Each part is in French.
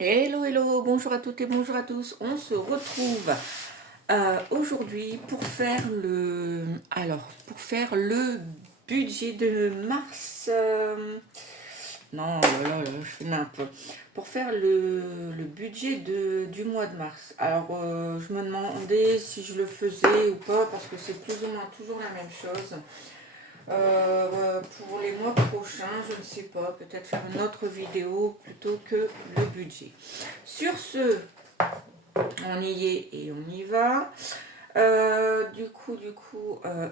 Hello, hello, bonjour à toutes et bonjour à tous. On se retrouve aujourd'hui pour faire le budget de mars. Non, je fais n'importe. Pour faire le budget du mois de mars. Alors, je me demandais si je le faisais ou pas parce que c'est plus ou moins toujours la même chose. Pour les mois prochains, je ne sais pas, peut-être faire une autre vidéo plutôt que le budget. Sur ce, on y est et on y va.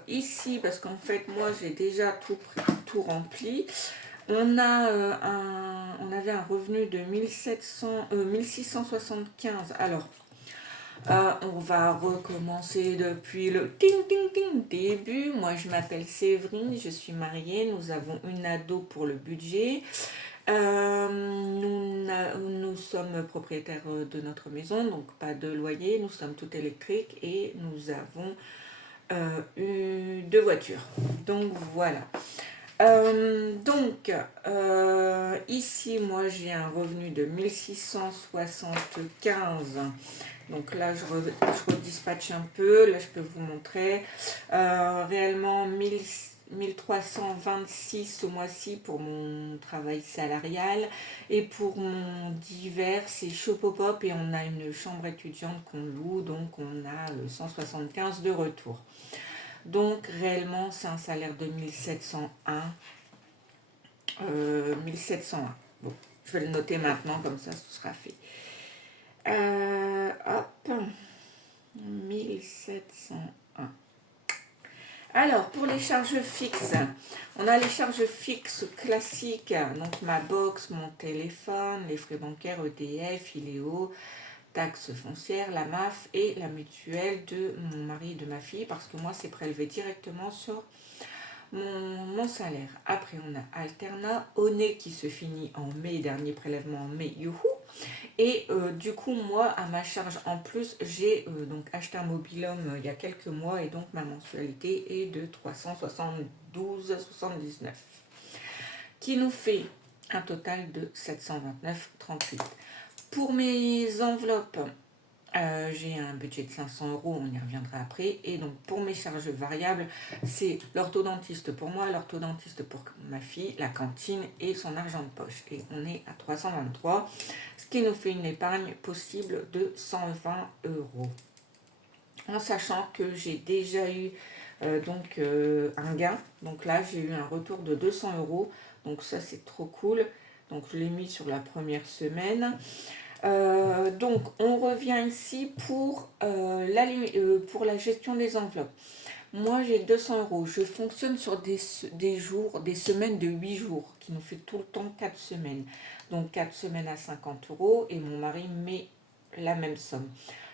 Ici, parce qu'en fait, moi, j'ai déjà tout rempli. On avait un revenu de 1675. Alors, on va recommencer depuis le ting ting ting début. Moi, je m'appelle Séverine, je suis mariée. Nous avons une ado pour le budget. Nous sommes propriétaires de notre maison, donc pas de loyer. Nous sommes tout électriques et nous avons eu 2 voitures. Donc voilà. Ici, moi, j'ai un revenu de 1675. Donc là, je redispatche un peu. Là, je peux vous montrer. Réellement, 1326 au mois-ci pour mon travail salarial. Et pour mon divers, c'est Chopopop. Et on a une chambre étudiante qu'on loue. Donc, on a 175 de retour. Donc, réellement, c'est un salaire de 1701. 1701. Bon, je vais le noter maintenant, comme ça, ce sera fait. Hop, 1701. Alors, pour les charges fixes, on a les charges fixes classiques, donc ma box, mon téléphone, les frais bancaires EDF, ILEO, taxes foncières, la MAF et la mutuelle de mon mari et de ma fille, parce que moi, c'est prélevé directement sur mon salaire. Après, on a Alternat, Oné qui se finit en mai, dernier prélèvement en mai, youhou. Et du coup, moi, à ma charge en plus, j'ai donc acheté un mobil-homme il y a quelques mois et donc ma mensualité est de 372,79 qui nous fait un total de 729,38. Pour mes enveloppes, j'ai un budget de 500 euros, on y reviendra après. Et donc pour mes charges variables, c'est l'orthodontiste pour moi, l'orthodontiste pour ma fille, la cantine et son argent de poche. Et on est à 323, ce qui nous fait une épargne possible de 120 euros. En sachant que j'ai déjà eu un gain. Donc là, j'ai eu un retour de 200 euros. Donc ça, c'est trop cool. Donc je l'ai mis sur la première semaine. Donc, on revient ici pour la gestion des enveloppes. Moi, j'ai 200 euros. Je fonctionne sur des semaines de 8 jours, qui nous fait tout le temps 4 semaines. Donc, 4 semaines à 50 euros et mon mari met la même somme.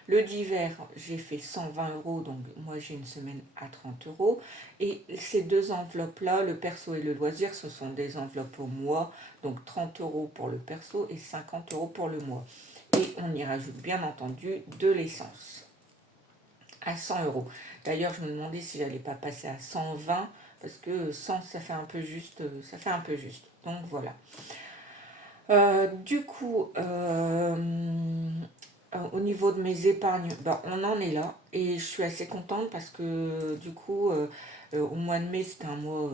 Le divers, j'ai fait 120 euros, donc moi j'ai une semaine à 30 euros. Et ces deux enveloppes-là, le perso et le loisir, ce sont des enveloppes au mois, donc 30 euros pour le perso et 50 euros pour le mois. Et on y rajoute bien entendu de l'essence à 100 euros. D'ailleurs, je me demandais si j'allais pas passer à 120 parce que 100 ça fait un peu juste, Donc voilà. Au niveau de mes épargnes, on en est là et je suis assez contente parce que au mois de mai, c'était un mois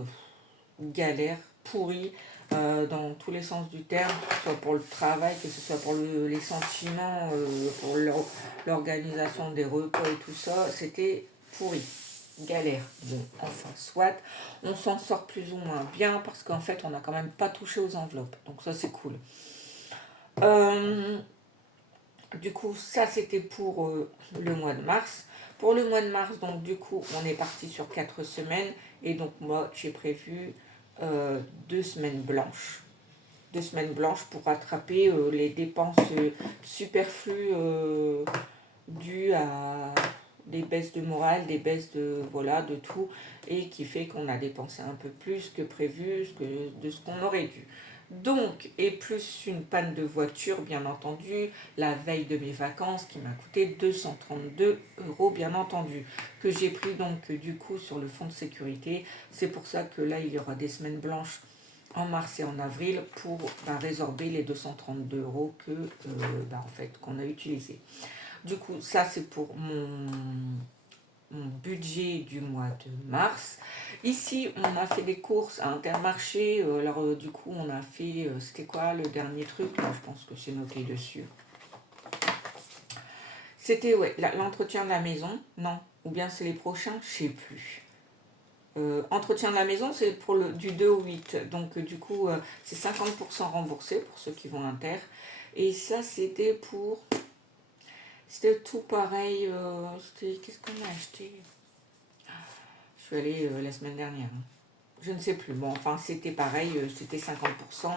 galère, pourri, dans tous les sens du terme, que ce soit pour le travail, que ce soit pour les sentiments, pour l'organisation des repas et tout ça, c'était pourri, galère. Bon, enfin, soit, on s'en sort plus ou moins bien parce qu'en fait, on n'a quand même pas touché aux enveloppes, donc ça, c'est cool. Du coup, ça c'était pour le mois de mars. Pour le mois de mars, donc du coup, on est parti sur 4 semaines. Et donc moi, j'ai prévu 2 semaines blanches. 2 semaines blanches pour rattraper les dépenses superflues dues à des baisses de morale, des baisses de tout. Et qui fait qu'on a dépensé un peu plus que prévu de ce qu'on aurait dû. Donc, et plus une panne de voiture, bien entendu, la veille de mes vacances qui m'a coûté 232 euros, bien entendu, que j'ai pris donc du coup sur le fonds de sécurité. C'est pour ça que là, il y aura des semaines blanches en mars et en avril pour résorber les 232 € que en fait qu'on a utilisé. Du coup, ça c'est pour mon budget du mois de mars. Ici, on a fait des courses à Intermarché. Alors, du coup, on a fait... c'était quoi le dernier truc? Je pense que c'est noté dessus. C'était, ouais, l'entretien de la maison. Non, ou bien c'est les prochains, je sais plus. Entretien de la maison, c'est pour du 2 au 8. Donc, du coup, c'est 50% remboursé pour ceux qui vont inter. Et ça, c'était pour... C'était tout pareil. Qu'est-ce qu'on a acheté? Je suis allée la semaine dernière. Je ne sais plus. Bon, enfin, c'était pareil. C'était 50%.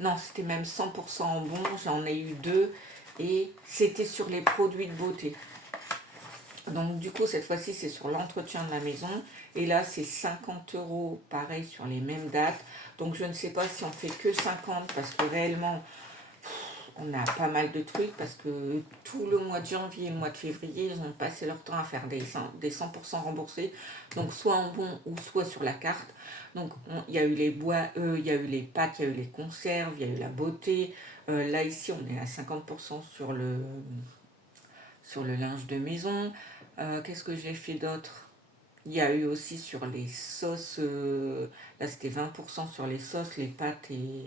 Non, c'était même 100% en bon. J'en ai eu 2. Et c'était sur les produits de beauté. Donc, du coup, cette fois-ci, c'est sur l'entretien de la maison. Et là, c'est 50 € pareil sur les mêmes dates. Donc, je ne sais pas si on fait que 50 parce que réellement, on a pas mal de trucs parce que tout le mois de janvier et le mois de février, ils ont passé leur temps à faire des 100% remboursés. Donc, soit en bon ou soit sur la carte. Donc, il y a eu les il y a eu les pâtes, il y a eu les conserves, il y a eu la beauté. Là, ici, on est à 50% sur le linge de maison. Qu'est-ce que j'ai fait d'autre? Il y a eu aussi sur les sauces, là c'était 20% sur les sauces, les pâtes et...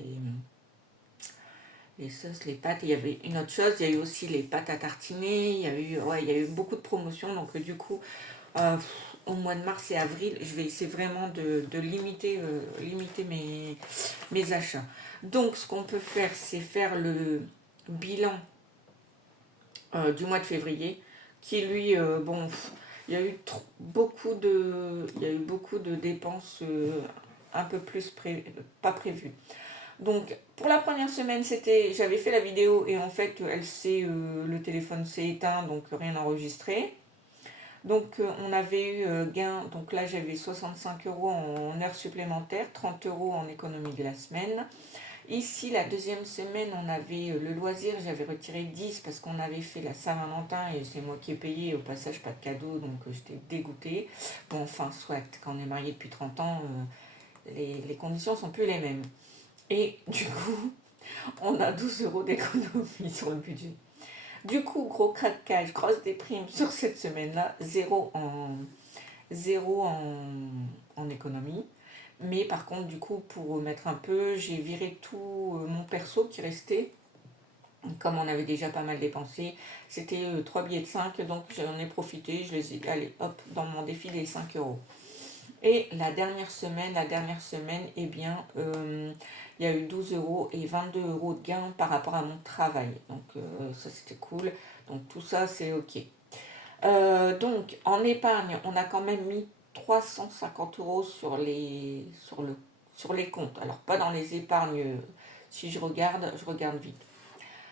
Les sauces, les pâtes, il y avait une autre chose, il y a eu aussi les pâtes à tartiner, il y a eu beaucoup de promotions, donc du coup, au mois de mars et avril, je vais essayer vraiment de limiter mes achats. Donc ce qu'on peut faire, c'est faire le bilan du mois de février, qui lui, bon, il y a eu beaucoup de dépenses un peu plus pas prévues. Donc pour la première semaine, j'avais fait la vidéo et en fait le téléphone s'est éteint, donc rien enregistré. Donc on avait eu gain, donc là j'avais 65 € en heures supplémentaires, 30 € en économie de la semaine. Ici, la deuxième semaine, on avait le loisir, j'avais retiré 10 parce qu'on avait fait la Saint-Valentin et c'est moi qui ai payé, au passage pas de cadeau, donc j'étais dégoûtée. Bon, enfin, soit, quand on est marié depuis 30 ans, les conditions sont plus les mêmes. Et du coup, on a 12 € d'économie sur le budget. Du coup, gros craquage, grosse déprime sur cette semaine-là, zéro en économie. Mais par contre, du coup, pour mettre un peu, j'ai viré tout mon perso qui restait. Comme on avait déjà pas mal dépensé, c'était 3 billets de 5, donc j'en ai profité, je les ai, allez, hop, dans mon défi des 5 €. Et la dernière semaine, eh bien, il y a eu 12 € et 22 € de gain par rapport à mon travail. Donc ça, c'était cool. Donc tout ça, c'est OK. Donc, en épargne, on a quand même mis 350 € sur les comptes. Alors, pas dans les épargnes, si je regarde vite.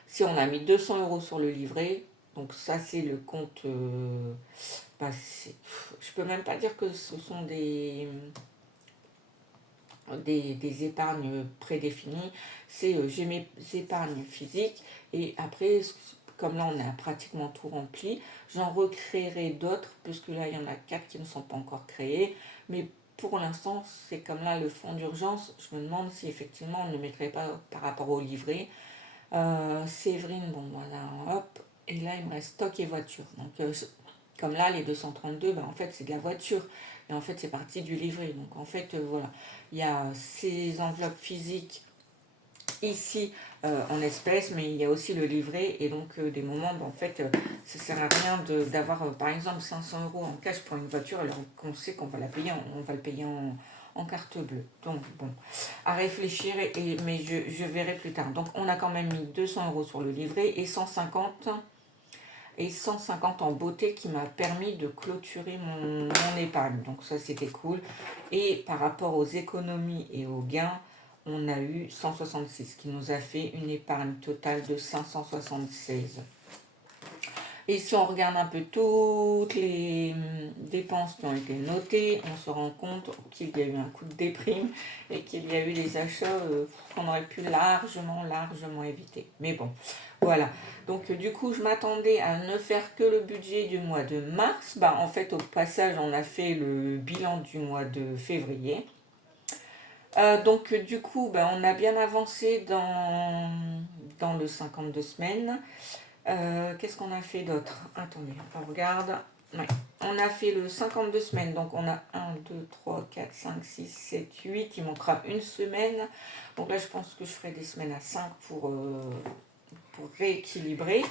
Si on a mis 200 € sur le livret, donc ça c'est le compte, je peux même pas dire que ce sont des épargnes prédéfinies, j'ai mes épargnes physiques et après, comme là on a pratiquement tout rempli, j'en recréerai d'autres, puisque là il y en a 4 qui ne sont pas encore créés, mais pour l'instant c'est comme là le fonds d'urgence, je me demande si effectivement on ne le mettrait pas par rapport au livret. Séverine, bon voilà, hop, et là il me reste stock et voiture, donc comme là les 232, en fait c'est de la voiture, et en fait c'est parti du livret, donc en fait voilà, il y a ces enveloppes physiques ici en espèces, mais il y a aussi le livret, et donc des moments, en fait ça sert à rien d'avoir par exemple 500 € en cash pour une voiture alors qu'on sait qu'on va le payer en carte bleue. Donc bon, à réfléchir, mais je verrai plus tard. Donc on a quand même mis 200 € sur le livret et 150 en beauté qui m'a permis de clôturer mon épargne. Donc ça c'était cool. Et par rapport aux économies et aux gains, on a eu 166 qui nous a fait une épargne totale de 576. Et si on regarde un peu toutes les dépenses qui ont été notées, on se rend compte qu'il y a eu un coup de déprime et qu'il y a eu des achats qu'on aurait pu largement éviter. Mais bon, voilà. Donc du coup, je m'attendais à ne faire que le budget du mois de mars. En fait, au passage, on a fait le bilan du mois de février. Donc du coup, ben, on a bien avancé dans le 52 semaines. Qu'est-ce qu'on a fait d'autre? Attendez, on regarde. Ouais. On a fait le 52 semaines, donc on a 1, 2, 3, 4, 5, 6, 7, 8. Il manquera une semaine. Donc là, je pense que je ferai des semaines à 5 pour rééquilibrer.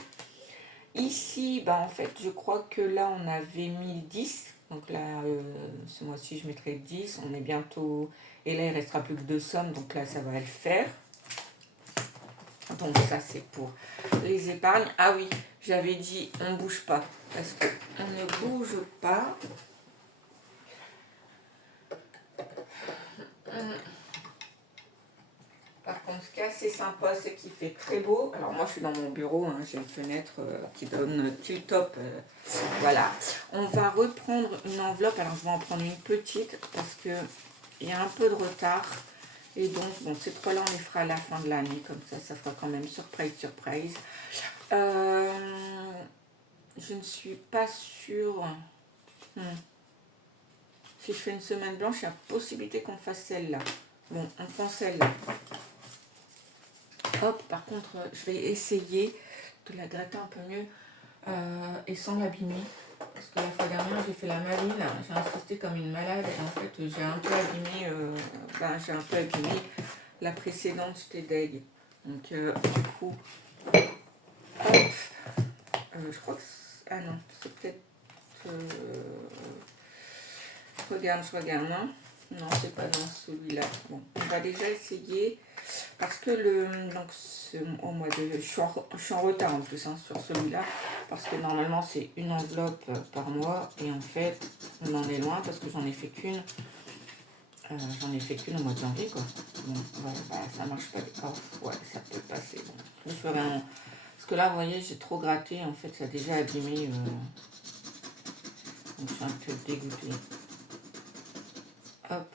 Ici, bah, en fait, je crois que là, on avait mis 10. Donc là, ce mois-ci, je mettrai 10. On est bientôt... Et là, il ne restera plus que 2 sommes. Donc là, ça va le faire. Donc ça, c'est pour les épargnes. Ah oui, j'avais dit, on ne bouge pas. Parce qu'on ne bouge pas. Par contre, ce qui est assez sympa, c'est qu'il fait très beau. Alors moi, je suis dans mon bureau, hein, j'ai une fenêtre qui donne tilt-top. Voilà. On va reprendre une enveloppe. Alors, je vais en prendre une petite parce qu'il y a un peu de retard. Et donc, bon, ces trois-là, on les fera à la fin de l'année. Comme ça fera quand même surprise, surprise. Je ne suis pas sûre. Si je fais une semaine blanche, il y a possibilité qu'on fasse celle-là. Bon, on prend celle-là. Hop, par contre, je vais essayer de la gratter un peu mieux et sans l'abîmer. Parce que la fois dernière, j'ai fait la maline, j'ai insisté comme une malade et en fait, j'ai un peu abîmé la précédente, j'étais deg. Donc, du coup, hop, je crois que... Ah non, c'est peut-être... je regarde, hein. Non, c'est pas dans celui-là. Bon, on va déjà essayer. Parce que au mois de... Je suis en retard en plus hein, sur celui-là. Parce que normalement, c'est une enveloppe par mois. Et en fait, on en est loin parce que j'en ai fait qu'une. J'en ai fait qu'une au mois de janvier, quoi. Bon, ouais, bah, ça marche pas. Oh, ouais, ça peut passer. Bon, je ferai un... Parce que là, vous voyez, j'ai trop gratté. En fait, ça a déjà abîmé. Donc, je suis un peu dégoûtée. Hop.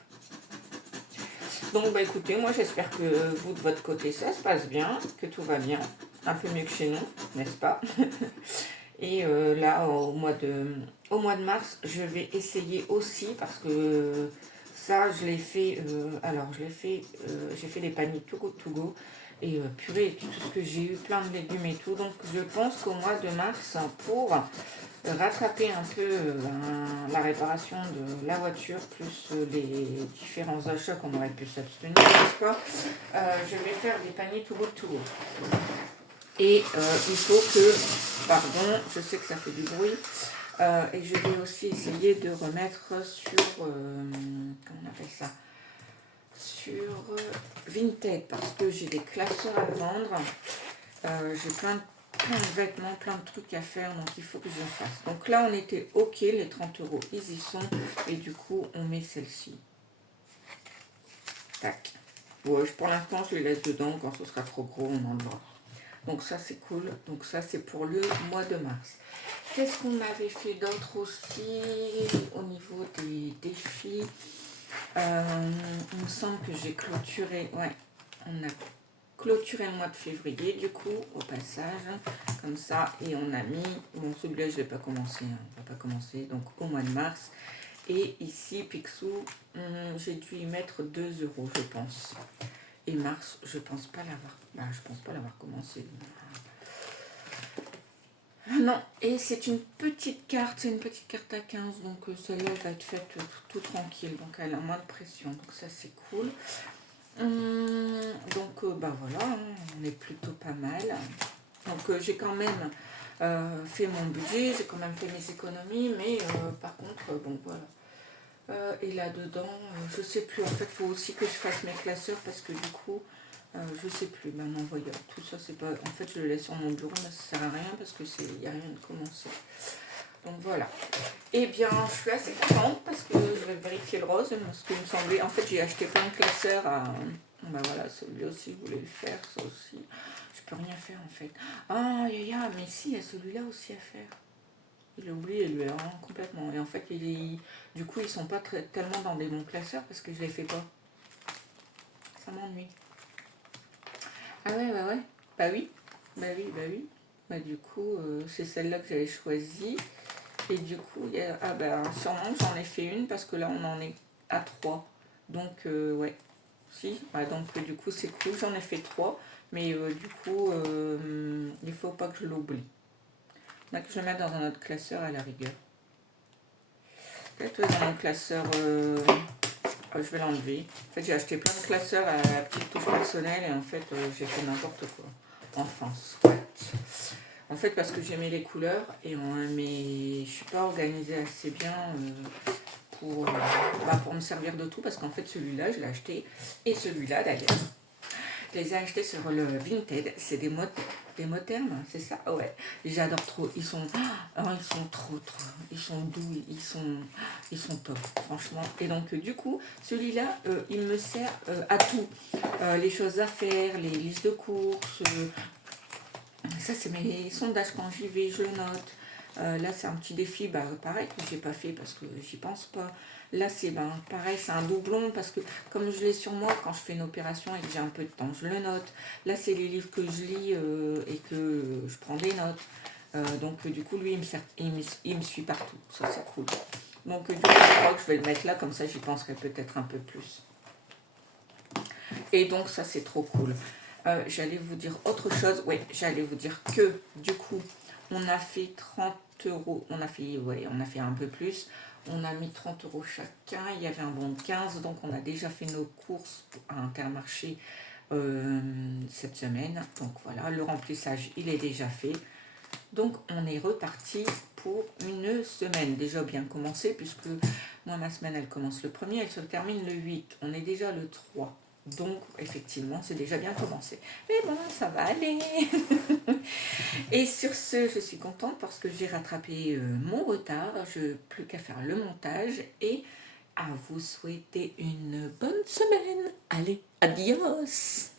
Donc, bah écoutez, moi j'espère que vous de votre côté ça se passe bien, que tout va bien, un peu mieux que chez nous, n'est-ce pas? Et là, au mois de mars, je vais essayer aussi parce que ça, je l'ai fait. J'ai fait les paniers to go. Et purée, tout ce que j'ai eu, plein de légumes et tout. Donc, je pense qu'au mois de mars, pour rattraper un peu la réparation de la voiture, plus les différents achats qu'on aurait pu s'abstenir, n'est-ce pas? Je vais faire des paniers to go. Et il faut que, pardon, je sais que ça fait du bruit, et je vais aussi essayer de remettre sur, comment on appelle ça, sur Vinted, parce que j'ai des classeurs à vendre, j'ai plein de vêtements, plein de trucs à faire, donc il faut que je le fasse. Donc là, on était OK, les 30 €, ils y sont, et du coup, on met celle-ci. Tac. Ouais, pour l'instant, je les laisse dedans, quand ce sera trop gros, on enlèvera. Donc ça c'est cool, donc ça c'est pour le mois de mars. Qu'est-ce qu'on avait fait d'autre aussi au niveau des défis? Il me semble que j'ai clôturé, ouais, on a clôturé le mois de février du coup, au passage, comme ça, et on a mis, bon celui-là je ne vais pas commencer, hein, on va pas commencer, donc au mois de mars. Et ici, Picsou, j'ai dû y mettre 2 €, je pense. Et mars, je pense pas l'avoir commencé. Non, et c'est une petite carte, c'est une petite carte à 15, donc celle-là va être faite tout tranquille, donc elle a moins de pression, donc ça c'est cool. Donc bah voilà, hein, on est plutôt pas mal. Donc j'ai quand même fait mon budget, j'ai quand même fait mes économies, mais par contre, bon voilà. Et là-dedans, je sais plus, en fait, il faut aussi que je fasse mes classeurs parce que du coup, je sais plus, maintenant, voyons, tout ça, c'est pas... En fait, je le laisse sur mon bureau, mais ça sert à rien parce que il n'y a rien de commencé. Donc voilà. Eh bien, je suis assez contente parce que je vais vérifier le rose, parce qu'il me semblait... En fait, j'ai acheté plein de classeurs à... Ben voilà, celui-là aussi, je voulais le faire, ça aussi. Je peux rien faire, en fait. Ah, mais si, il y a celui-là aussi à faire. Il a oublié, lui, hein, complètement. Et en fait, du coup, ils sont pas tellement dans des bons classeurs parce que je les fais pas. Ça m'ennuie. Ah ouais. Bah oui. Bah du coup, c'est celle-là que j'avais choisie. Et du coup, sûrement que j'en ai fait une parce que là, on en est à 3. Donc, ouais, Si, bah, donc du coup c'est cool, j'en ai fait 3, mais du coup il faut pas que je l'oublie. Donc je le mets dans un autre classeur à la rigueur. Peut-être dans mon classeur, je vais l'enlever. En fait j'ai acheté plein de classeurs à la petite touche personnelle et en fait j'ai fait n'importe quoi. Enfin, soit. En fait parce que j'aimais les couleurs et mais je suis pas organisée assez bien pour me servir de tout, parce qu'en fait celui-là je l'ai acheté, et celui-là d'ailleurs je les ai achetés sur le Vinted. C'est des Motherm, c'est ça? Ouais, j'adore trop, ils sont trop, ils sont doux, ils sont top franchement. Et donc du coup celui-là il me sert à tout, les choses à faire, les listes de courses, ça c'est mes sondages quand j'y vais, je le note. Là c'est un petit défi, bah, pareil, que j'ai pas fait parce que j'y pense pas. Là c'est pareil, c'est un doublon parce que comme je l'ai sur moi quand je fais une opération et que j'ai un peu de temps, je le note. Là c'est les livres que je lis et que je prends des notes. Donc du coup lui il me suit partout, ça c'est cool. Donc du coup je crois que je vais le mettre là, comme ça j'y penserai peut-être un peu plus. Et donc ça c'est trop cool. J'allais vous dire autre chose. Oui, j'allais vous dire que du coup on a fait 30 euros. On a fait un peu plus. On a mis 30 euros chacun. Il y avait un bon de 15. Donc on a déjà fait nos courses à Intermarché cette semaine. Donc voilà, le remplissage il est déjà fait. Donc on est reparti pour une semaine déjà bien commencée, puisque moi ma semaine elle commence le 1er, elle se termine le 8. On est déjà le 3. Donc effectivement c'est déjà bien commencé. Mais bon, ça va aller. Et sur ce, je suis contente parce que j'ai rattrapé mon retard. Je n'ai plus qu'à faire le montage et à vous souhaiter une bonne semaine. Allez, adios.